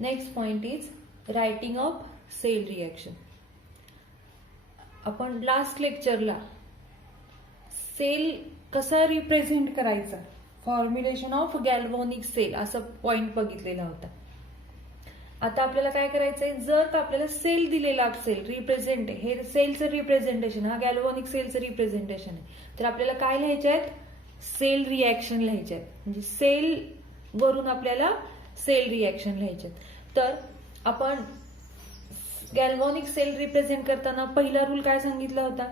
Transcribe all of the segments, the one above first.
Next point is writing of cell reaction. आपण last लेक्चरला cell कसा रिप्रेझेंट करायचा, फॉर्म्युलेशन ऑफ गॅल्व्हॅनिक सेल असा पॉइंट बघितलेला होता. आता आपल्याला काय करायचंय, जर का आपल्याला सेल दिलेला असेल, रिप्रेझेंट हे सेलचं रिप्रेझेंटेशन, हा गॅल्व्हॅनिक सेलचं रिप्रेझेंटेशन आहे, तर आपल्याला काय लिहायचे आहेत, सेल रिएक्शन लिहायचे आहेत. म्हणजे सेल वरून आपल्याला सेल रिएक्शन लिहायचे आहेत. तर आपण गॅल्व्हॅनिक सेल रिप्रेझेंट करताना पहिला रूल काय सांगितला होता,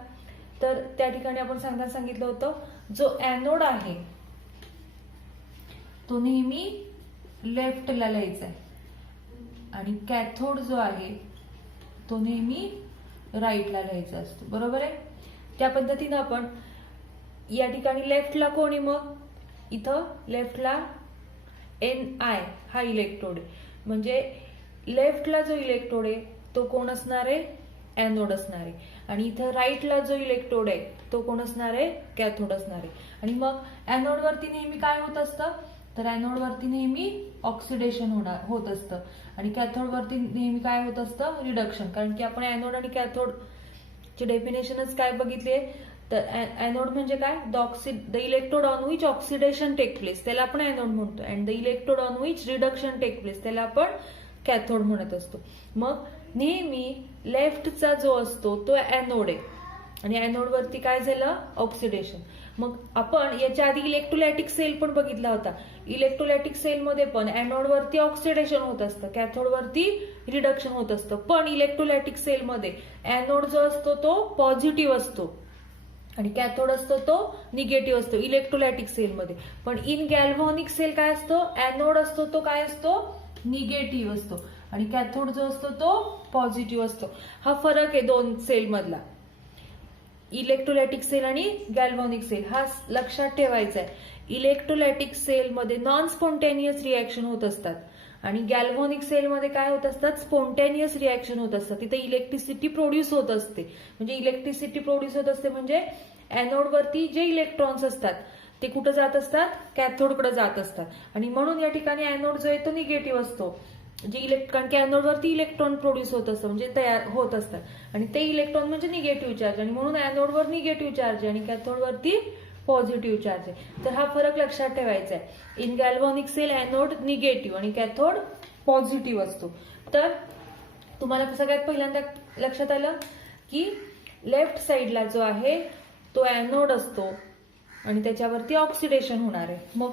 तर त्या ठिकाणी आपण सांगितलं होतं, जो एनोड आहे तो नेहमी लेफ्टला लिहायचा आहे आणि कॅथोड जो आहे तो नेहमी राईटला लिहायचा असतो. बरोबर आहे. त्या पद्धतीनं आपण या ठिकाणी लेफ्टला कोणी, मग इथं लेफ्टला Ni हा इलेक्ट्रोड आहे. म्हणजे लेफ्टला जो इलेक्ट्रोड आहे तो कोण असणार आहे, एनोड असणार आहे. आणि इथं राईटला जो इलेक्ट्रोड आहे तो कोण असणार आहे, कॅथोड असणार आहे. आणि मग एनोड वरती नेहमी काय होत असतं, तर एनोड वरती नेहमी ऑक्सिडेशन होत असतं आणि कॅथोड वरती नेहमी काय होत असतं, रिडक्शन. कारण की आपण एनोड आणि कॅथोड ची डेफिनेशनच काय बघितली, तर एनोड म्हणजे काय, the electrode on which oxidation take place त्याला आपण एनोड म्हणतो, and the electrode on which reduction take place त्याला आपण कॅथोड म्हणत असतो. मग नेहमी लेफ्टचा जो असतो तो एनोड आहे आणि एनोड वरती काय झालं, ऑक्सिडेशन. मग आपण याच्या आधी इलेक्ट्रोलायटिक सेल पण बघितला होता. इलेक्ट्रोलायटिक सेलमध्ये पण एनोड वरती ऑक्सिडेशन होत असतं, कॅथोड वरती रिडक्शन होत असतं. पण इलेक्ट्रोलायटिक सेलमध्ये एनोड जो असतो तो पॉझिटिव्ह असतो आणि कॅथोड असतो तो निगेटिव्ह असतो इलेक्ट्रोलायटिक सेलमध्ये. पण इन गॅल्व्हॅनिक सेल काय असतो, एनोड असतो तो काय असतो, निगेटिव्ह असतो आणि कॅथोड जो असतो तो पॉझिटिव्ह असतो. हा फरक आहे दोन सेल मधला, इलेक्ट्रोलायटिक सेल आणि गॅल्व्हॅनिक सेल. हा लक्षात ठेवायचा आहे. इलेक्ट्रोलायटिक सेलमध्ये नॉन स्पॉन्टेनियस रिएक्शन होत असतात आणि गॅल्व्हॅनिक सेलमध्ये काय होत असतात, स्पॉन्टेनियस रिएक्शन होत असतात. तिथे इलेक्ट्रिसिटी प्रोड्यूस होत असते. म्हणजे इलेक्ट्रिसिटी प्रोड्यूस होत असते म्हणजे एनोड वरती जे इलेक्ट्रॉन्स असतात ते कुठे जात असतात, कॅथोडकडे जात असतात. आणि म्हणून या ठिकाणी एनोड जो आहे तो निगेटिव्ह असतो. कारण की एनोड वरती इलेक्ट्रॉन प्रोड्यूस होत असतं म्हणजे तयार होत असतात आणि ते इलेक्ट्रॉन म्हणजे निगेटिव्ह चार्ज आणि म्हणून एनोडवर निगेटिव्ह चार्ज आहे आणि कॅथोड वरती पॉझिटिव्ह चार्ज आहे. तर हा फरक लक्षात ठेवायचा आहे. In galvanic cell anode negative आणि कॅथोड पॉझिटिव्ह असतो. तर तुम्हाला सगळ्यात पहिल्यांदा लक्षात आलं की लेफ्ट साइडला जो आहे तो एनोड असतो आणि त्याच्यावरती ऑक्सिडेशन होणार आहे. मग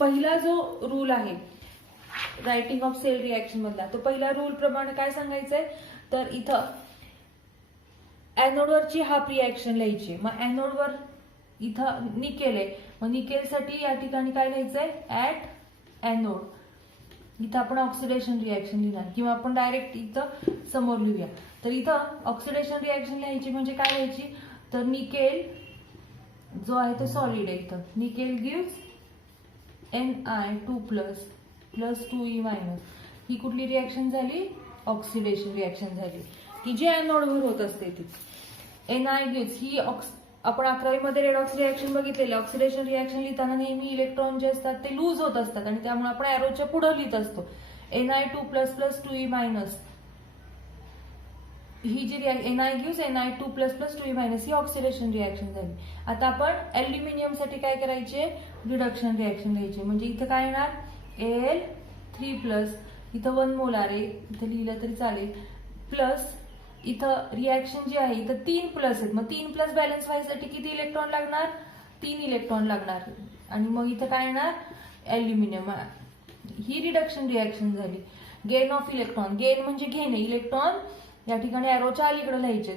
पहिला जो रूल आहे रायटिंग ऑफ सेल रिएक्शन मधला, तो पहिला रूल प्रमाणे काय सांगायचंय, तर इथं एनोडवरची हाफ रिएक्शन लिहायची. मग एनोडवर इथं निकेल आहे, मग निकेलसाठी या ठिकाणी काय लिहायचंय, ऍट एनोड. इथं आपण ऑक्सिडेशन रिएक्शन लिहिणार किंवा आपण डायरेक्ट इथं समोर लिहूया. तर इथं ऑक्सिडेशन रिएक्शन लिहायची म्हणजे काय लिहायची, तर निकेल जो आहे तो सॉलिड आहे. इथं निकेल गिव्स Ni2+ + 2E-. ही कुठली रिएक्शन झाली, ऑक्सिडेशन रिएक्शन झाली की जी एनोडवर होत असते ती. Ni गिव्स ही आपण 11वी मध्ये रेडॉक्स रिएक्शन बघितलेली. ऑक्सिडेशन रिएक्शन लिहिताना नेहमी इलेक्ट्रॉन जे असतात ते लूज होत असतात आणि त्यामुळे आपण एरोच्या पुढे लिहित असतो. Ni2+ + 2E-. ही जी Ni गिव्स Ni2+ + 2E- ही ऑक्सिडेशन रिएक्शन झाली. आता आपण अल्युमिनियम साठी काय करायचे, रिडक्शन रिएक्शन लिहायची. म्हणजे इथं काय येणार, Al3+, इथं 1 मोलार आहे, इथं लिहिलं तरी चालेल, प्लस इथं रिएक्शन जी आहे इथं 3+ आहेत. मग 3+ बॅलन्स व्हायसाठी किती इलेक्ट्रॉन लागणार, 3 इलेक्ट्रॉन लागणार. आणि मग इथं काय येणार, अल्युमिनियम. ही रिडक्शन रिएक्शन झाली. गेन ऑफ इलेक्ट्रॉन, गेन म्हणजे घेणे, इलेक्ट्रॉन या ठिकाणी एरोच्या अलीकडे लिहायचे.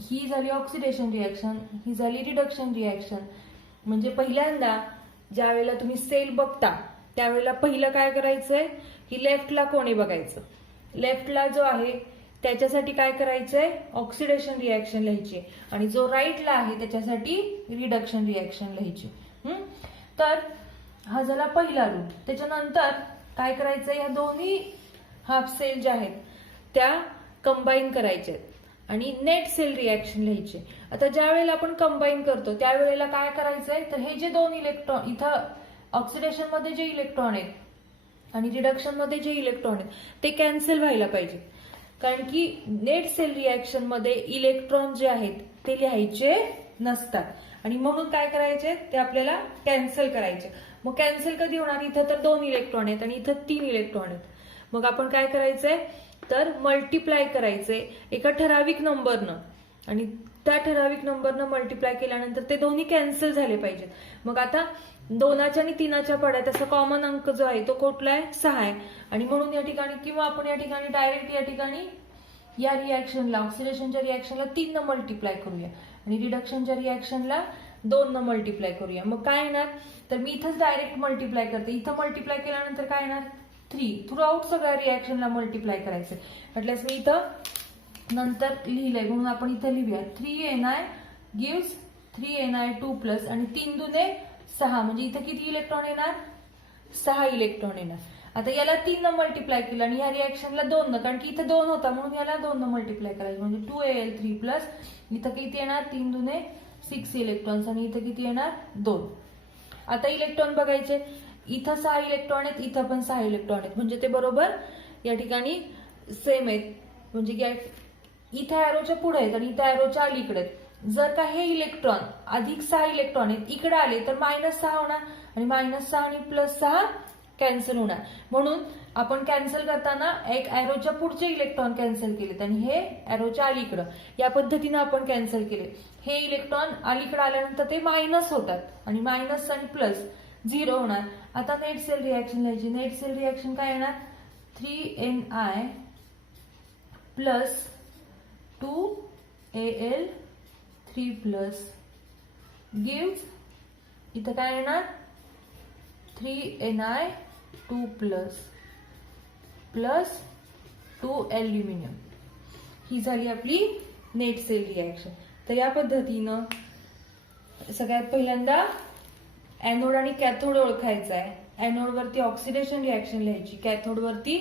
ही झाली ऑक्सिडेशन रिएक्शन, ही झाली रिडक्शन रिएक्शन. म्हणजे पहिल्यांदा ज्या वेळेला तुम्ही सेल बघता त्यावेळेला पहिलं काय करायचंय की लेफ्टला कोणी बघायचं, लेफ्टला जो आहे त्याच्यासाठी काय करायचंय, ऑक्सिडेशन रिएक्शन लिहायची आणि जो राईटला आहे त्याच्यासाठी रिडक्शन रिएक्शन लिहायची. तर हा झाला पहिला रूल. त्याच्यानंतर काय करायचंय, या दोन्ही हाफ सेल ज्या आहेत त्या कंबाईन करायचे आणि नेट सेल रिएक्शन लिहायचे. आता ज्या वेळेला आपण कंबाईन करतो त्यावेळेला काय करायचंय, तर हे जे दोन इलेक्ट्रॉन इथं ऑक्सिडेशन मध्ये जे इलेक्ट्रॉन आहेत आणि रिडक्शन मध्ये जे इलेक्ट्रॉन आहेत ते कॅन्सल व्हायला पाहिजे, कारण की नेट सेल रिॲक्शन मध्ये इलेक्ट्रॉन जे आहेत ते लिहायचे नसतात आणि म्हणून काय करायचे ते आपल्याला कॅन्सल करायचे. मग कॅन्सल कधी होणार, इथं तर 2 इलेक्ट्रॉन आहेत आणि इथं 3 इलेक्ट्रॉन आहेत. मग आपण काय करायचंय तर मल्टिप्लाय करायचे एका ठराविक नंबरनं आणि त्या ठराविक नंबरनं मल्टिप्लाय केल्यानंतर ते दोन्ही कॅन्सल झाले पाहिजेत. मग आता 2च्या आणि 3च्या पड्यात असा कॉमन अंक जो आहे तो कुठला आहे, 6 आहे. आणि म्हणून या ठिकाणी किंवा आपण या ठिकाणी डायरेक्ट या ठिकाणी या रिॲक्शनला ऑक्सिडेशनच्या रिॲक्शनला 3 न मल्टिप्लाय करूया आणि रिडक्शनच्या रिॲक्शनला 2 न मल्टिप्लाय करूया. मग काय येणार तर मी इथंच डायरेक्ट मल्टिप्लाय करते. इथं मल्टिप्लाय केल्यानंतर काय येणार 3. थ्रू आउट सगळ्या रिॲक्शनला मल्टिप्लाय करायचं म्हटल्यास मी इथं नंतर लिहिलंय म्हणून आपण इथं लिहूया 3Ni गिव्स 3Ni2+ आणि 3 दुने 6 म्हणजे इथं किती इलेक्ट्रॉन येणार, 6 इलेक्ट्रॉन येणार. आता याला 3 न मल्टिप्लाय केलं आणि या रिॲक्शनला 2 न, कारण की इथं 2 होता म्हणून याला 2 न मल्टिप्लाय करायचं म्हणजे 2Al3+. इथं किती येणार 3 दुने 6 इलेक्ट्रॉन्स आणि इथं किती येणार 2. आता इलेक्ट्रॉन बघायचे, इथं 6 इलेक्ट्रॉन आहेत, इथं पण 6 इलेक्ट्रॉन आहेत म्हणजे ते बरोबर या ठिकाणी सेम आहेत. म्हणजे इथं ॲरोच्या पुढे आहेत आणि इथं ॲरोच्या अलीकडे आहेत. जर का हे इलेक्ट्रॉन अधिक 6 इलेक्ट्रॉन आहेत इकडे आले तर -6 होणार आणि -6 आणि +6 कॅन्सल होणार. म्हणून आपण कॅन्सल करताना एक ॲरोच्या पुढचे इलेक्ट्रॉन कॅन्सल केलेत आणि हे ॲरोच्या अलीकडं या पद्धतीनं आपण कॅन्सल केले. हे इलेक्ट्रॉन अलीकडे आल्यानंतर ते मायनस होतात आणि मायनस आणि प्लस 0 होणार. आता नेट सेल रिॲक्शन लिहायची. नेट सेल रिॲक्शन काय येणार 3Ni + 2Al3+ गिव्स इथं काय येणार 3Ni2+ + 2 ॲल्युमिनियम. ही झाली आपली नेट सेल रिॲक्शन. तर या पद्धतीनं सगळ्यात पहिल्यांदा एनोड आणि कॅथोड ओळखायचा आहे. एनोड वरती ऑक्सिडेशन रिॲक्शन लिहायची, कॅथोड वरती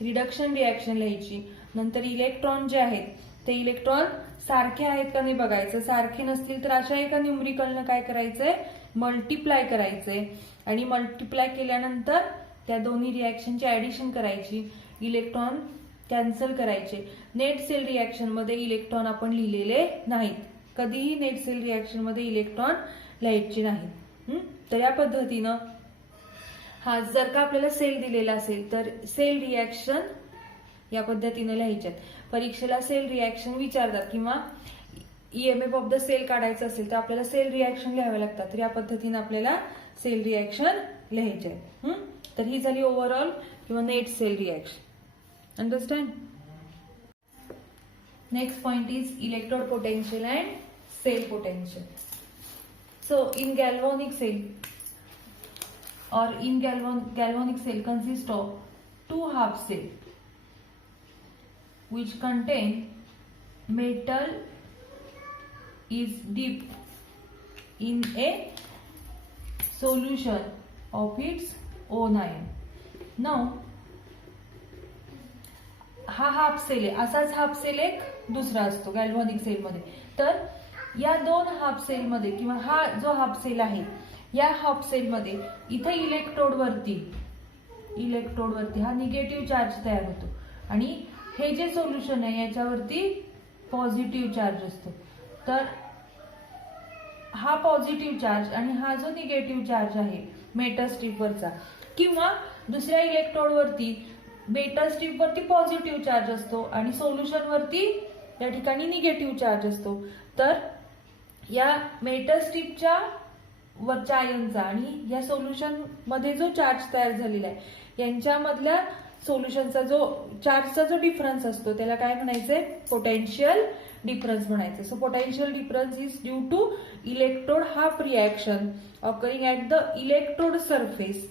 रिडक्शन रिॲक्शन लिहायची. नंतर इलेक्ट्रॉन जे आहेत ते इलेक्ट्रॉन सारखे आहेत का नाही बघायचं. सारखे नसतील तर अशा एका न्यूमरिकलनं काय करायचंय मल्टिप्लाय करायचंय आणि मल्टिप्लाय केल्यानंतर त्या दोन्ही रिॲक्शनची ऍडिशन करायची, इलेक्ट्रॉन कॅन्सल करायचे. नेट सेल रिॲक्शन मध्ये इलेक्ट्रॉन आपण लिहिलेले नाहीत, कधीही नेट सेल रिॲक्शन मध्ये इलेक्ट्रॉन लिहायचे नाहीत. तर या पद्धतीनं हा जर का आपल्याला सेल दिलेला असेल तर सेल रिॲक्शन या पद्धतीनं लिहायच्यात. परीक्षेला सेल रिॲक्शन विचारतात किंवा EMF ऑफ द सेल काढायचं असेल तर आपल्याला सेल रिॲक्शन लिहावे लागतात. तर या पद्धतीनं आपल्याला सेल रिॲक्शन लिहायचे आहे. तर ही झाली ओव्हरऑल किंवा net cell reaction. Understand. Next point is electrode potential and cell potential. So in galvanic cell or in galvanic cell consist of 2 half cell which contain metal is dipped in a solution of its own ion. Now हा half sale आहे, असाच half sale एक दुसरा असतो galvanic sale मध्ये. तर या 2 half sale मध्ये किंवा हा जो हाफ सेल आहे या हाफ सेल मध्ये इथे इलेक्ट्रोड वरती हा निगेटिव्ह चार्ज तयार होतो आणि हे जे सोल्युशन आहे याच्यावरती पॉझिटिव्ह चार्ज असतो. तर हा पॉझिटिव्ह चार्ज आणि हा जो निगेटिव्ह चार्ज आहे मेटल स्ट्रिप वरचा किंवा दुसऱ्या इलेक्ट्रोड वरती मेटल स्ट्रिप वरती पॉझिटिव्ह चार्ज असतो आणि सोल्युशन वरती या ठिकाणी निगेटिव्ह चार्ज असतो. तर या मेटल स्ट्रिपच्या वरच्या आयनचा आणि या सोल्युशन मध्ये जो चार्ज तयार झालेला आहे यांच्यामधल्या सोल्युशनचा जो चार्जचा जो डिफरन्स असतो त्याला काय म्हणायचंय पोटेन्शियल डिफरन्स म्हणायचं. So potential difference is due to electrode half reaction occurring at the electrode surface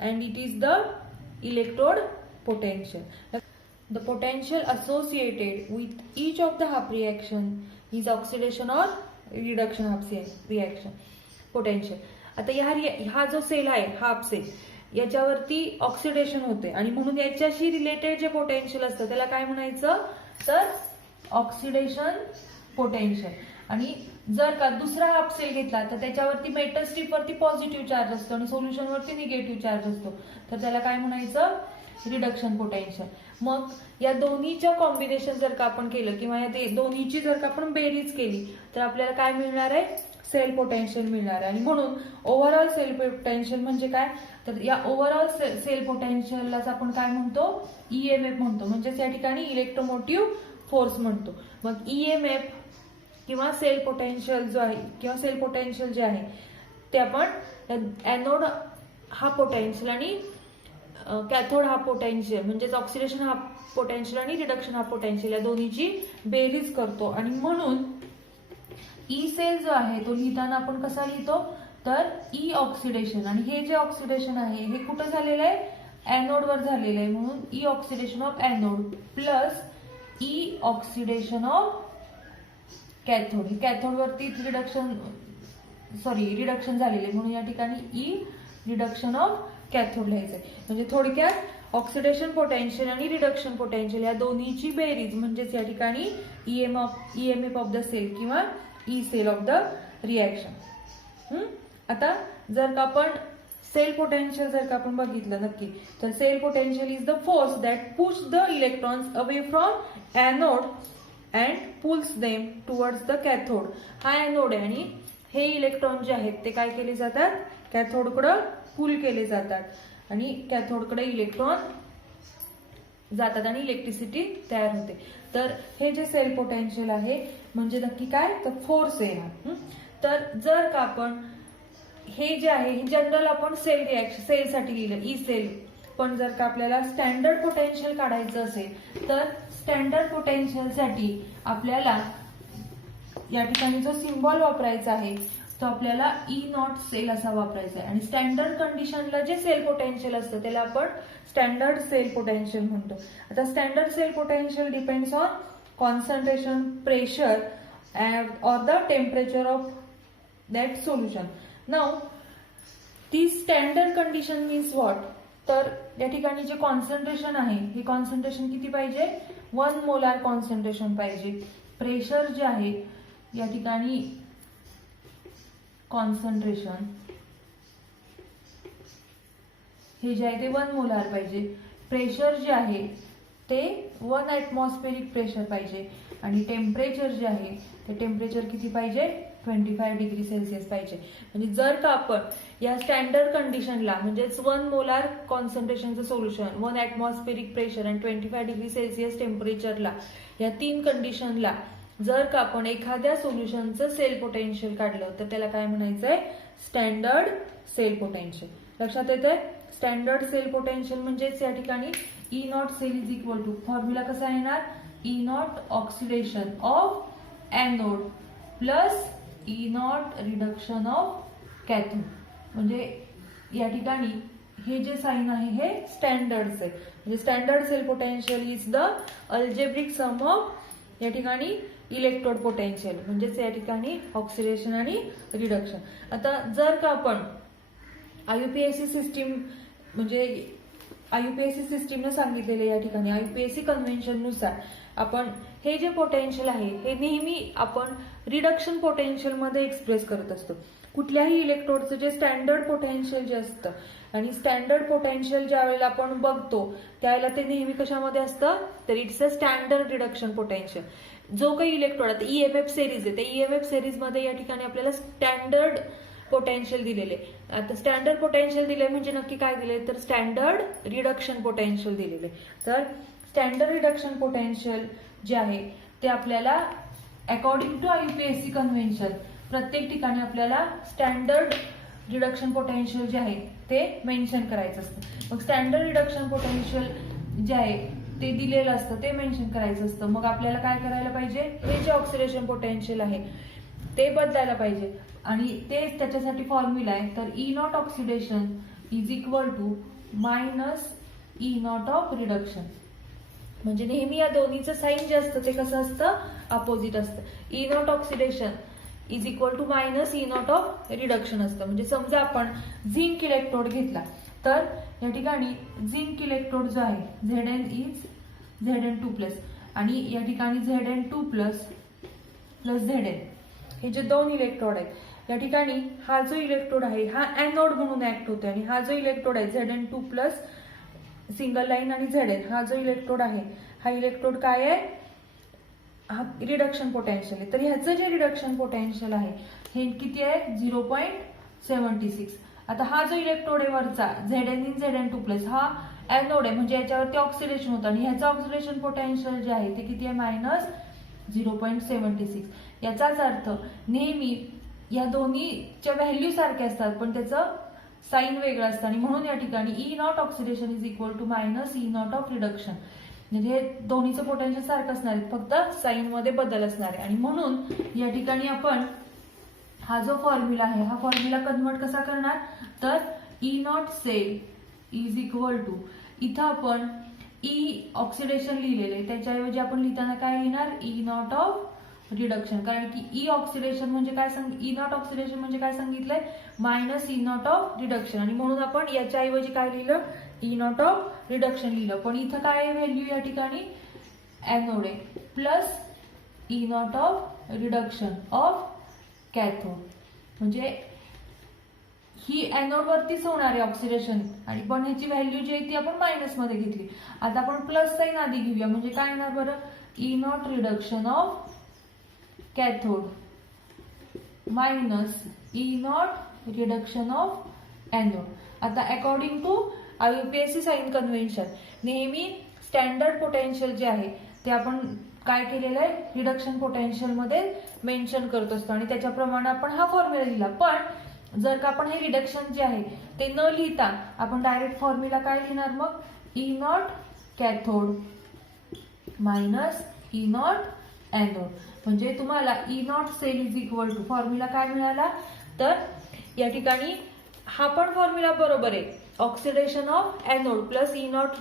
and it is the electrode potential. The potential associated with each of the half reaction is oxidation or reduction half reaction potential. आता हा जो sale आहे half sale याच्यावरती oxidation होते आणि म्हणून याच्याशी related जे पोटेन्शियल असतं त्याला काय म्हणायचं तर ऑक्सिडेशन पोटेन्शियल. आणि जर का दुसरा हाफ सेल घेतला तर त्याच्यावरती मेटल स्ट्रीप वरती पॉझिटिव्ह चार्ज असतो आणि सोल्युशन वरती निगेटिव्ह चार्ज असतो, तर त्याला काय म्हणायचं, रिडक्शन पोटेन्शियल. मग या दोन्हीच्या कॉम्बिनेशन जर का आपण केलं किंवा या दोन्हीची जर का आपण बेरीज केली तर आपल्याला काय मिळणार आहे, सेल पोटेन्शियल मिळणार आहे. आणि म्हणून ओव्हरऑल सेल पोटेन्शियल म्हणजे काय, तर या ओव्हरऑल सेल पोटेन्शियललाच आपण काय म्हणतो, ईएमएफ म्हणतो, म्हणजेच या ठिकाणी इलेक्ट्रोमोटिव्ह फोर्स म्हणतो. मग ईएमएफ किंवा सेल पोटेन्शियल जो आहे किंवा सेल पोटेन्शियल जे आहे ते आपण एनोड हा पोटेन्शियल आणि कॅथोड हा पोटेन्शियल म्हणजेच ऑक्सिडेशन हा पोटेन्शियल आणि रिडक्शन हा पोटेन्शियल या दोन्हीची बेरीज करतो. आणि म्हणून ई सेल जो आहे तो लिहिताना आपण कसा लिहितो, तर ई ऑक्सिडेशन, आणि हे जे ऑक्सिडेशन आहे हे कुठं झालेलं आहे, एनोड वर झालेलं आहे, म्हणून E oxidation of anode plus E oxidation of cathode. Cathode वरती रिडक्शन झालेले म्हणून या ठिकाणी ई रिडक्शन ऑफ कॅथोड लिहायचंय. म्हणजे थोडक्यात ऑक्सिडेशन पोटेन्शियल आणि रिडक्शन पोटेन्शियल या दोन्हीची बेरीज म्हणजेच या ठिकाणी ईएमएफ ऑफ द सेल किंवा E cell of the reaction. आता जर का आपण सेल पोटेन्शियल जर का आपण बघितलं नक्की, तर cell potential is the force that push the electrons away from anode and pulls them towards the cathode. हा एनोड आहे आणि हे इलेक्ट्रॉन जे आहेत ते काय केले जातात, कॅथोडकडे पुल केले जातात आणि कॅथोडकडे इलेक्ट्रॉन जातात आणि इलेक्ट्रिसिटी तयार होते. तर हे जे सेल पोटेन्शियल आहे म्हणजे नक्की काय, तर फोर्स आहे. तर जर का आपण हे जे आहे हे जनरल आपण सेल रिएक्शन सेलसाठी लिहिलं ई सेल, पण जर का आपल्याला स्टँडर्ड पोटेन्शियल काढायचं असेल तर स्टँडर्ड पोटेन्शियल साठी आपल्याला या ठिकाणी जो सिम्बॉल वापरायचा आहे तो आपल्याला ई नॉट सेल असा वापरायचा आहे. आणि स्टँडर्ड कंडिशनला जे सेल पोटेन्शियल असतं त्याला आपण स्टँडर्ड सेल पोटेन्शियल म्हणतो. आता standard cell potential depends on concentration, pressure or the temperature of that solution. Now this standard condition means what, तर या ठिकाणी जे कॉन्सन्ट्रेशन आहे हे कॉन्सन्ट्रेशन किती पाहिजे, 1 मोलार कॉन्सन्ट्रेशन पाहिजे. प्रेशर जे आहे या ठिकाणी कॉन्सन्ट्रेशन हे जे आहे ते 1 मोलार पाहिजे. प्रेशर जे आहे ते 1 ऍटमॉस्फेरिक प्रेशर पाहिजे आणि टेम्परेचर जे आहे ते टेम्परेचर किती पाहिजे, 25 डिग्री सेल्सिअस पाहिजे. म्हणजे जर का आपण या स्टँडर्ड कंडिशनला म्हणजेच 1 मोलार कॉन्सन्ट्रेशनचं सोल्युशन, 1 ऍटमॉस्फेरिक प्रेशर आणि 25 डिग्री सेल्सिअस टेम्परेचरला या 3 कंडिशनला जर का आपण एखाद्या सोल्युशनचं सेल पोटेन्शियल काढलं तर त्याला काय म्हणायचंय, स्टँडर्ड सेल पोटेन्शियल. लक्षात येतंय, स्टँडर्ड सेल पोटेन्शियल म्हणजेच या ठिकाणी E naught cell is equal to formula कसा येणार, E naught oxidation of anode plus E naught reduction of cathode. म्हणजे या ठिकाणी हे जे साइन आहे हे स्टँडर्ड सेल, म्हणजे standard cell potential is the algebraic sum of या ठिकाणी इलेक्ट्रोड पोटेन्शियल म्हणजेच या ठिकाणी ऑक्सिडेशन आणि रिडक्शन. आता जर का आपण आयुपीएससी सिस्टीम म्हणजे आयुपीएससी सिस्टीमने सांगितलेले या ठिकाणी आयुपीएससी कन्व्हेन्शन नुसार आपण हे जे पोटेन्शियल आहे हे नेहमी आपण रिडक्शन पोटेन्शियल मध्ये एक्सप्रेस करत असतो. कुठल्याही इलेक्ट्रोडचं जे स्टँडर्ड पोटेन्शियल जे असतं आणि स्टँडर्ड पोटेन्शियल ज्या वेळेला आपण बघतो त्यावेळेला ते नेहमी कशामध्ये असतं, तर it's a standard reduction potential. जो काही इलेक्ट्रोड आता ईएमएफ सिरीज आहे त्या ईएमएफ सिरीज मध्ये या ठिकाणी आपल्याला स्टँडर्ड पोटेन्शियल दिलेले. आता स्टँडर्ड पोटेन्शियल दिले म्हणजे नक्की काय दिले, तर स्टँडर्ड रिडक्शन पोटेन्शियल दिलेले. तर स्टँडर्ड रिडक्शन पोटेन्शियल जे आहे ते आपल्याला अकॉर्डिंग टू आयुपीएससी कन्व्हेन्शन प्रत्येक ठिकाणी आपल्याला स्टँडर्ड रिडक्शन पोटेन्शियल जे आहे ते मेन्शन करायचं असतं. मग स्टँडर्ड रिडक्शन पोटेन्शियल जे आहे ते दिलेलं असतं ते मेन्शन करायचं असतं. मग आपल्याला काय करायला पाहिजे, हे जे ऑक्सिडेशन पोटेन्शियल आहे ते बदलायला पाहिजे आणि तेच त्याच्यासाठी फॉर्म्युला आहे. तर E naught oxidation is equal to minus E naught of reduction. म्हणजे नेहमी या दोन्हीचं साइन जे असतं ते कसं असतं, अपोजिट असतं. E naught oxidation is equal to minus E naught of reduction असतं. म्हणजे समजा आपण झिंक इलेक्ट्रोड घेतला तर या ठिकाणी झिंक इलेक्ट्रोड जो आहे Zn इज Zn2 प्लस आणि या ठिकाणी Zn2 प्लस Zn हे जे दोन इलेक्ट्रोड आहेत या ठिकाणी हा जो इलेक्ट्रोड आहे हा एनोड म्हणून ऍक्ट होतोय आणि हा जो इलेक्ट्रोड आहे Zn2 प्लस सिंगल लाईन आणि Zn हा जो इलेक्ट्रोड आहे हा इलेक्ट्रोड काय आहे हा रिडक्शन पोटेन्शियल आहे. तर ह्याचं जे रिडक्शन पोटेन्शियल आहे हे किती आहे 0.76. आता हा जो इलेक्ट्रोड आहे वरचा Zn2 प्लस हा एनोड आहे म्हणजे याच्यावरती ऑक्सिडेशन होतं आणि ह्याचं ऑक्सिडेशन पोटेन्शियल जे आहे ते किती आहे -0.76. याचाच अर्थ नेहमी या दोन्हीच्या व्हॅल्यू सारख्या असतात पण त्याचं साईन वेगळं असतं आणि म्हणून या ठिकाणी E naught oxidation is equal to minus E naught of reduction. म्हणजे दोन्हीचं पोटेन्शियल सारखं असणार आहे फक्त साईन मध्ये बदल असणार आहे आणि म्हणून या ठिकाणी आपण हा जो फॉर्म्युला आहे हा फॉर्म्युला कन्वर्ट कसा करणार तर E naught cell is equal to इथं आपण ई ऑक्सिडेशन लिहिलेलं आहे त्याच्याऐवजी आपण लिहिताना काय लिहिणार ई नॉट ऑफ रिडक्शन कारण की ई ऑक्सिडेशन म्हणजे काय ई नॉट ऑक्सिडेशन म्हणजे काय सांगितलंय minus E naught of reduction आणि म्हणून आपण याच्याऐवजी काय लिहिलं ई नॉट ऑफ रिडक्शन लिहिलं पण इथं काय व्हॅल्यू या ठिकाणी एनोड आहे plus E naught of reduction of cathode म्हणजे ही एनोड वरतीच होणार आहे ऑक्सिडेशन आणि पण ह्याची व्हॅल्यू जी आहे ती आपण मायनस मध्ये घेतली. आता आपण प्लस साईन आधी घेऊया म्हणजे काय येणार बरं E naught reduction of cathode minus E naught reduction of anode. आता according to IUPAC sign convention नेहमी स्टँडर्ड पोटेन्शियल जे आहे ते आपण काय केलेलं आहे रिडक्शन पोटेन्शियल मध्ये मेन्शन करत असतो आणि त्याच्याप्रमाणे आपण हा फॉर्म्युला लिहिला. पण जर का आपण हे रिडक्शन जे आहे ते न लिहिता आपण डायरेक्ट फॉर्म्युला काय लिहिणार मग E naught cathode minus E naught anode म्हणजे तुम्हाला E naught cell is equal to formula काय मिळाला तर या ठिकाणी हा पण फॉर्म्युला बरोबर आहे oxidation of anode plus E naught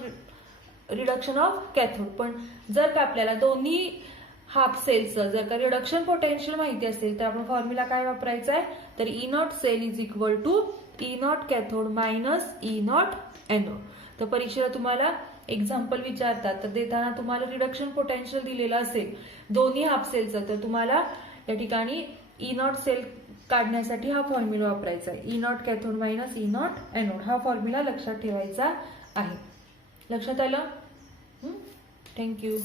reduction of cathode. पण जर का आपल्याला दोन्ही हाफ सेलचं जर का रिडक्शन पोटेन्शियल माहिती असेल तर आपण फॉर्म्युला काय वापरायचा आहे तर E naught cell is equal to E naught cathode minus E naught anode. तर परीक्षेला तुम्हाला एक्झाम्पल विचारतात तर देताना तुम्हाला रिडक्शन पोटेन्शियल दिलेलं असेल दोन्ही हाफ सेलचं तर तुम्हाला या ठिकाणी ई नॉट सेल काढण्यासाठी हा फॉर्म्युला वापरायचा आहे E naught cathode minus E naught anode हा फॉर्म्युला लक्षात ठेवायचा आहे. लक्षात आलं? थँक्यू.